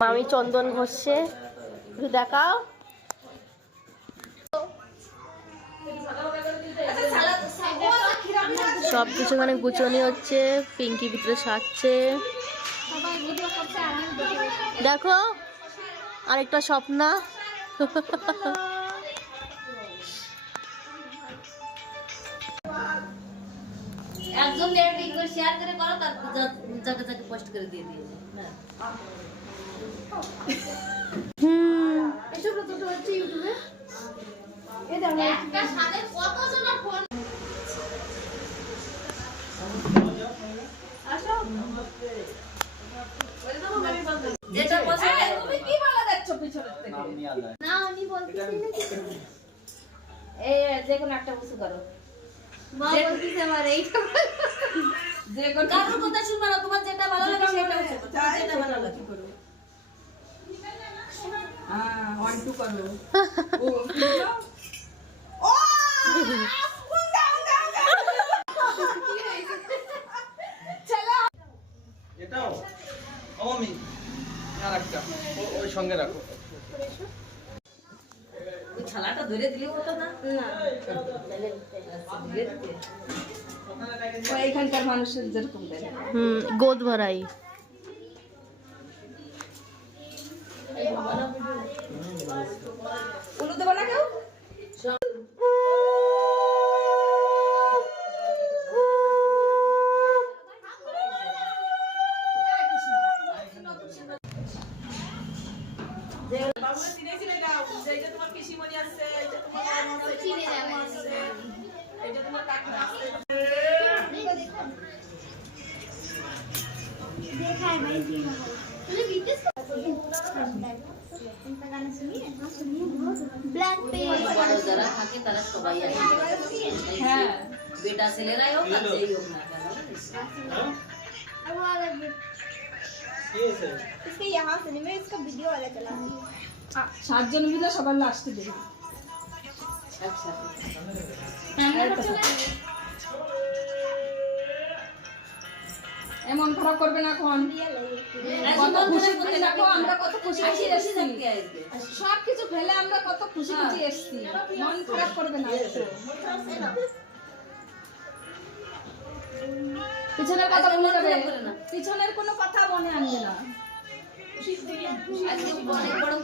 মামি চন্দন ঘষছে, একটু দেখাও। সব কিছু মানে গুছানি হচ্ছে, পিঙ্কি ভিতরে সাজছে। দেখো আরেকটা স্বপ্না। একজন শেয়ার করে করো, তার যাকে যাকে পোস্ট করে দিয়ে দিয়ে। এসব তো হচ্ছে ইউটিউবে। এই দেখো একটা সাথে কতজন ফোন। আসো যেটা পছন্দ। তুমি কি বলা দেখছো পিছনের থেকে? না আমি বলতেছি না। এই যে কোন একটা বস্তু করো। মা বলতেছে আমার এইটা যে কোন কারোর কথা শুনবে না, তোমার যেটা ভালো লাগে সেটা হচ্ছে, তোমার যেটা ভালো লাগে করো। হ্যাঁ 1 2 করো। ও চলো এটাও আমি আরেকটা ওই সঙ্গে রাখো। ওই ছালাটা ধরে দিলে হতো না? না এইখানকার মানুষের যেরকম দেয়। গোদ ভরাই। উলু দেবো না কেউ? যারা থাকে তারা সবাই আসে। হ্যাঁ বেটা ছেলেরাই হোক আর যেই হোক না কেন। इसके यहाँ से नहीं मैं इसका वीडियो वाला चला 7 জন মিলে সবার লাস্টে দেবে একসাথে। এমন খারাপ করবে না এখন। কত খুশি খুশি দেখো আমরা কত খুশি খুশি এসেছি। সব কিছু ফেলে আমরা কত খুশি খুশি এসেছি। মন খারাপ করবে না একটু। পিছনের কথা ভুলে যাবে, পিছনের কোনো কথা মনে আনবে না। আজকে অনেক বড়